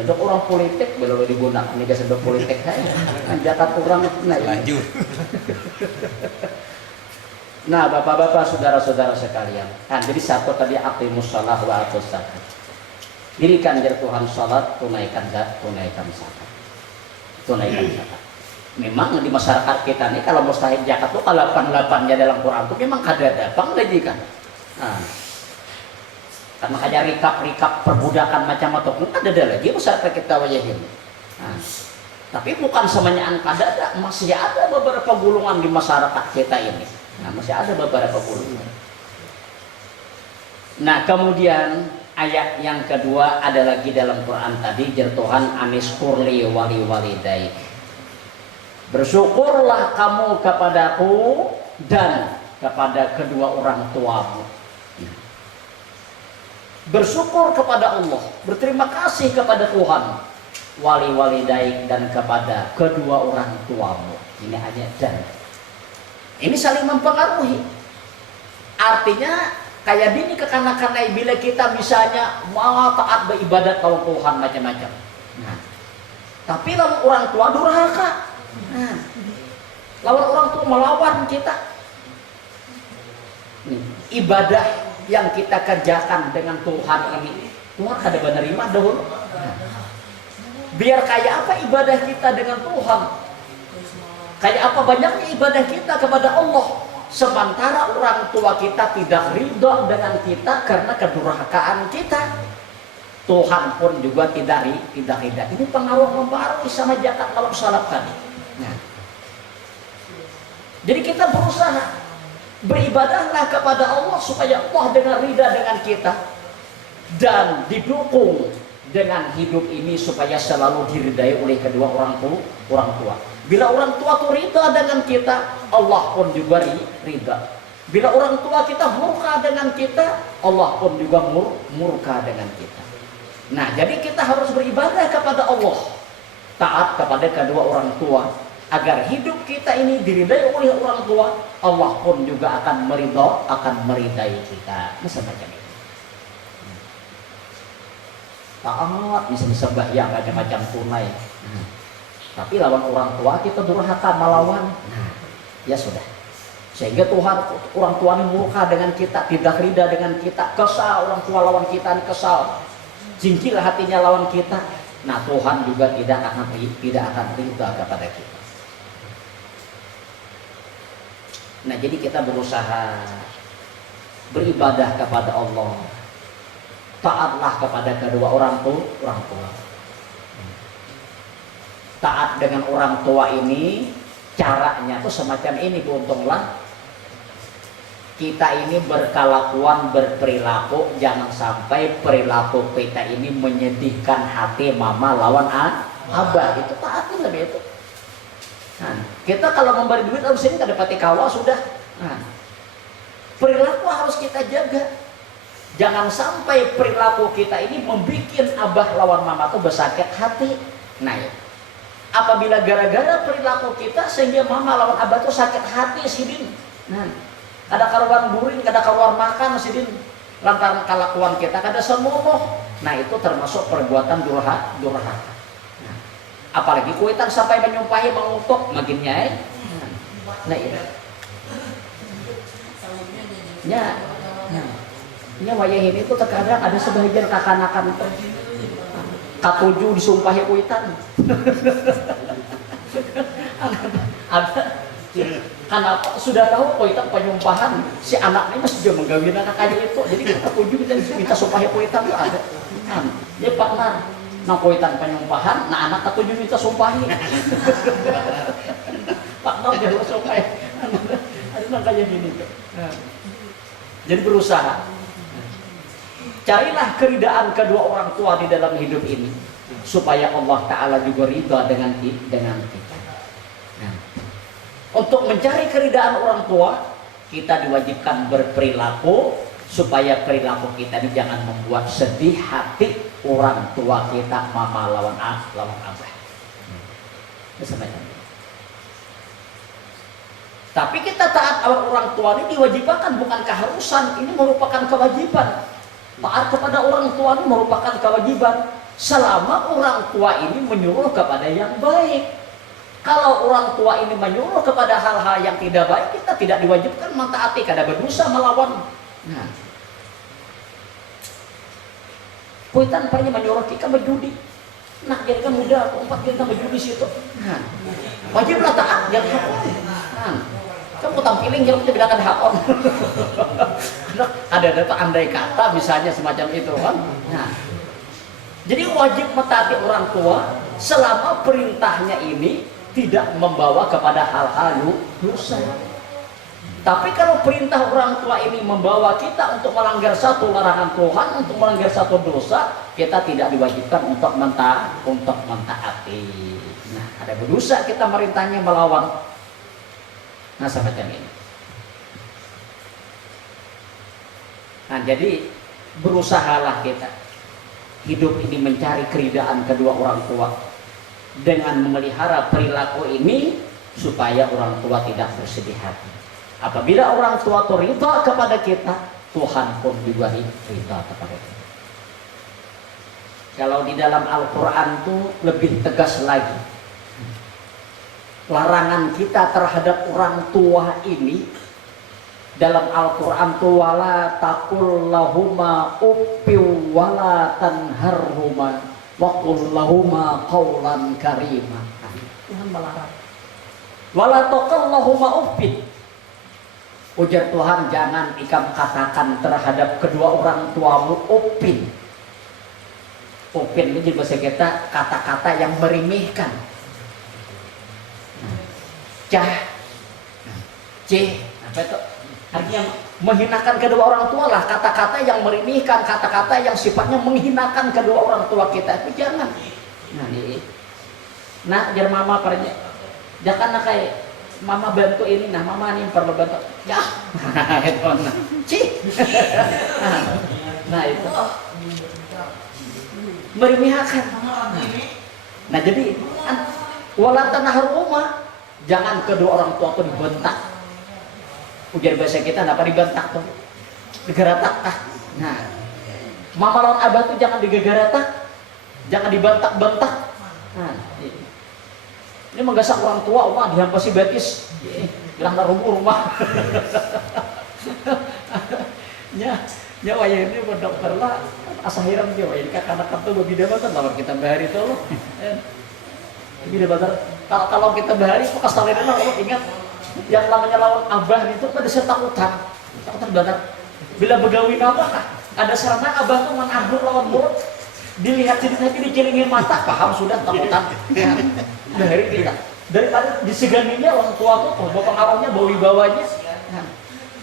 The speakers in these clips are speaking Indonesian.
Untuk orang politik belum digunakan nih sebab politik saya. Zakat orang naik. Lanjut. Nah, bapak-bapak, saudara-saudara sekalian. Kan jadi satu tadi aqimus shalah wa atuz zakat. Dirikan jar Tuhan salat, tunaikan zakat. Tunaikan zakat. Memang di masyarakat kita nih kalau mustahil zakat tuh kalau 88-nya dalam Quran tuh memang ada bang lagi kan. Nah, karena ada rikap perbudakan macam itu pun ada lagi masyarakat kita wajahin. Nah, tapi bukan semuanya ada, masih ada beberapa golongan di masyarakat kita ini. Nah, masih ada beberapa golongan. Nah, kemudian ayat yang kedua ada lagi dalam Quran tadi jar Tuhan aniskurli wali walidai. Bersyukurlah kamu kepadaku dan kepada kedua orang tuamu. Bersyukur kepada Allah, berterima kasih kepada Tuhan, wali walidai dan kepada kedua orang tuamu. Ini ayat dan ini saling mempengaruhi. Artinya kayak gini kekanak-kanak bila kita misalnya mau taat beribadat kalau Tuhan macam-macam. Nah, tapi lawan orang tua durhaka. Nah, lawan orang tua melawan kita. Nih, ibadah yang kita kerjakan dengan Tuhan ini, Tuhan ada menerima dahulu. Nah, biar kayak apa ibadah kita dengan Tuhan? Kayak apa banyaknya ibadah kita kepada Allah, sementara orang tua kita tidak ridho dengan kita karena kedurhakaan kita. Tuhan pun juga tidak ridha. Ini mempengaruhi sama zakat kalau salat tadi. Nah, jadi kita berusaha beribadahlah kepada Allah supaya Allah dengan ridha dengan kita dan didukung dengan hidup ini supaya selalu diridai oleh kedua orang tua. Bila orang tua itu ridha dengan kita, Allah pun juga ridha. Bila orang tua kita murka dengan kita, Allah pun juga murka dengan kita. Nah, jadi kita harus beribadah kepada Allah, taat kepada kedua orang tua, agar hidup kita ini diridai oleh orang tua. Allah pun juga akan meridai kita. Macam ini. Taat misalnya sembahyang macam-macam tunai. Tapi lawan orang tua kita durhaka melawan. Nah, ya sudah. Sehingga Tuhan orang tua ini murka dengan kita, tidak ridha dengan kita, kesal orang tua lawan kita ini kesal. Jingkir hatinya lawan kita. Nah, Tuhan juga tidak akan ridha kepada kita. Nah, jadi kita berusaha beribadah kepada Allah, taatlah kepada kedua orang tua. Taat dengan orang tua ini caranya tuh semacam ini, beruntunglah kita ini berkelakuan berperilaku, jangan sampai perilaku kita ini menyedihkan hati mama lawan abah. Itu taatin lebih itu. Nah, kita kalau memberi duit harus ini kada pati kawa sudah. Nah, perilaku harus kita jaga. Jangan sampai perilaku kita ini membuat abah lawan mama tuh bersakit hati. Nah, ya. Apabila gara-gara perilaku kita sehingga mama lawan abah tuh sakit hati sidin. Nah, kada karuan buring, kada karuan makan sidin. Lantaran kelakuan kita kada semono. Nah, itu termasuk perbuatan durhaka. Apalagi kuitan sampai menyumpahi mengutuk makinnya nah iya ya wayah ini tuh terkadang ada sebagian kakanakan katuju disumpahi kuitan ada karena sudah tahu kuitan penyumpahan si anaknya masih juga menggawin anak aja itu, jadi katuju kita minta sumpahi kuitan tuh ada dia partner nah kuitan penyumpahan, nah anak ketujuh minta sumpahi. Pak Nom jangan sumpahi. Ada kayak gini tuh. Jadi berusaha. Carilah keridaan kedua orang tua di dalam hidup ini supaya Allah Ta'ala juga ridha dengan kita. Nah, untuk mencari keridaan orang tua, kita diwajibkan berperilaku supaya perilaku kita ini jangan membuat sedih hati orang tua kita, mama lawan abah. Tapi kita taat orang tua ini diwajibkan, bukan keharusan. Ini merupakan kewajiban. Taat kepada orang tua ini merupakan kewajiban. selama orang tua ini menyuruh kepada yang baik. Kalau orang tua ini menyuruh kepada hal-hal yang tidak baik, kita tidak diwajibkan mentaati karena berdosa melawan. Nah, kuitan pernah menyuruh kita berjudi. Nah, jadi kan muda, empat kita berjudi situ. Nah, wajiblah taat yang hakon. Nah, kamu tampiling yang tidak ada hakon. Ada andai kata misalnya semacam itu kan. Nah, jadi wajib mentaati orang tua selama perintahnya ini tidak membawa kepada hal-hal dosa. Tapi kalau perintah orang tua ini membawa kita untuk melanggar satu larangan Tuhan, untuk melanggar satu dosa, kita tidak diwajibkan untuk mentaati. Nah, ada berdosa kita merintahnya melawan. Nah, semacam ini. Nah, jadi berusahalah kita hidup ini mencari keridaan kedua orang tua dengan memelihara perilaku ini supaya orang tua tidak bersedih hati. Apabila orang tua itu ridha kepada kita, Tuhan pun juga ridha kepada kita. Kalau di dalam Al-Quran itu lebih tegas lagi, larangan kita terhadap orang tua ini dalam Al-Quran itu wala taqul lahuma uffiw wala tanharhuma wa qul lahuma qawlan karima. Tuhan melarang. Wala taqul lahuma uffin. Ujar Tuhan, jangan ikam katakan terhadap kedua orang tuamu uffin. Uffin ini di bahasa kita kata-kata yang merimihkan. Cah, cih, apa itu? Artinya menghinakan kedua orang tua lah, kata-kata yang merimihkan, kata-kata yang sifatnya menghinakan kedua orang tua kita itu jangan. Nah, ini, nah, jar mama parenya, jangan nak kayak mama bantu ini, nah mama ini perlu bantu, ya, itu, nah, cih, nah itu, merimihkan. Nah jadi, wala tanharhuma, jangan kedua orang tua itu dibentak. Ujar bahasa kita, kenapa dibentak tuh? Digeratak kah? Nah, mama lawan abah tuh jangan digegeratak, jangan dibentak-bentak. Nah, ini menggasak orang tua, umah dihampasi betis, bilang rumah. Ya, wajah ini dokter lah, asa hiram dia, wajah ini anak tuh berbeda banget, lawan kita bahari itu loh. Beda banget. Kalau kita bahari, bekas taliran lah, ingat. Yang namanya lawan abah itu pada takutan banget. Bila begawi apa ada sarana abah tuh menabur lawan mulut, dilihat cerita itu dicelingin mata, paham sudah takutan. Ya, dari kita daripada diseganinya orang tua tuh bawa pengaruhnya bawa wibawanya. Nah,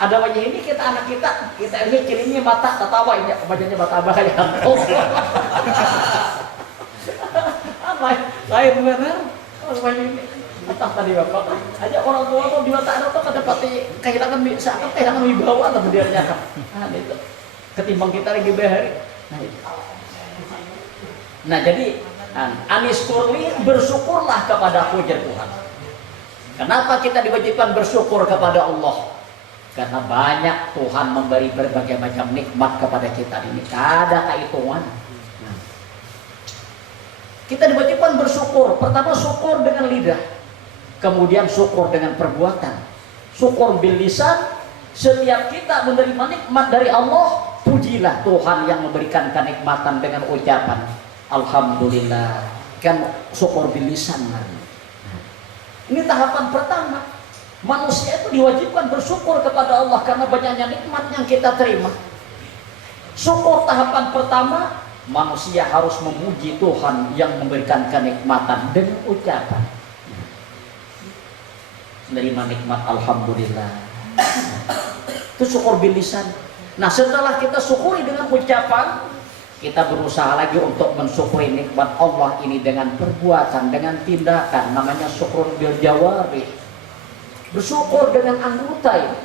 ada wajah ini kita anak kita ini celingin mata tertawa ini wajahnya mata abah kayak hantu. Apa lain benar wajah ini. Entah tadi bapak aja orang tua tuh di mata anak tuh kada pati kehilangan wibawa lah dia nyakap. Nah itu ketimbang kita lagi bahari. Nah itu. Nah jadi anis kurli bersyukurlah kepada ujar Tuhan. Kenapa kita diwajibkan bersyukur kepada Allah? Karena banyak Tuhan memberi berbagai macam nikmat kepada kita ini. Kada kehitungan. Nah. Kita diwajibkan bersyukur. Pertama syukur dengan lidah. Kemudian syukur dengan perbuatan. Syukur bil lisan. Setiap kita menerima nikmat dari Allah, pujilah Tuhan yang memberikan kenikmatan dengan ucapan alhamdulillah. Kan syukur bil lisan. Ini tahapan pertama. Manusia itu diwajibkan bersyukur kepada Allah karena banyaknya nikmat yang kita terima. Syukur tahapan pertama, manusia harus memuji Tuhan yang memberikan kenikmatan dengan ucapan. Menerima nikmat alhamdulillah. Itu syukur bil lisan. Nah, setelah kita syukuri dengan ucapan, kita berusaha lagi untuk mensyukuri nikmat Allah ini dengan perbuatan, dengan tindakan, namanya syukur bil jawari. Bersyukur dengan anggota ini.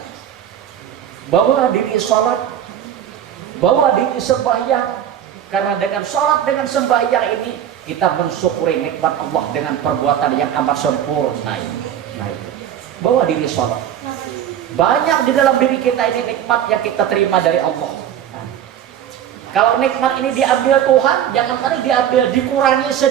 Bawa diri salat, bawa diri sembahyang. Karena dengan salat, dengan sembahyang ini kita mensyukuri nikmat Allah dengan perbuatan yang amat sempurna ini. Nah, itu. Bawa diri sholat. Banyak di dalam diri kita ini nikmat yang kita terima dari Allah. Kalau nikmat ini diambil Tuhan, jangan kali diambil, dikurangi sedikit.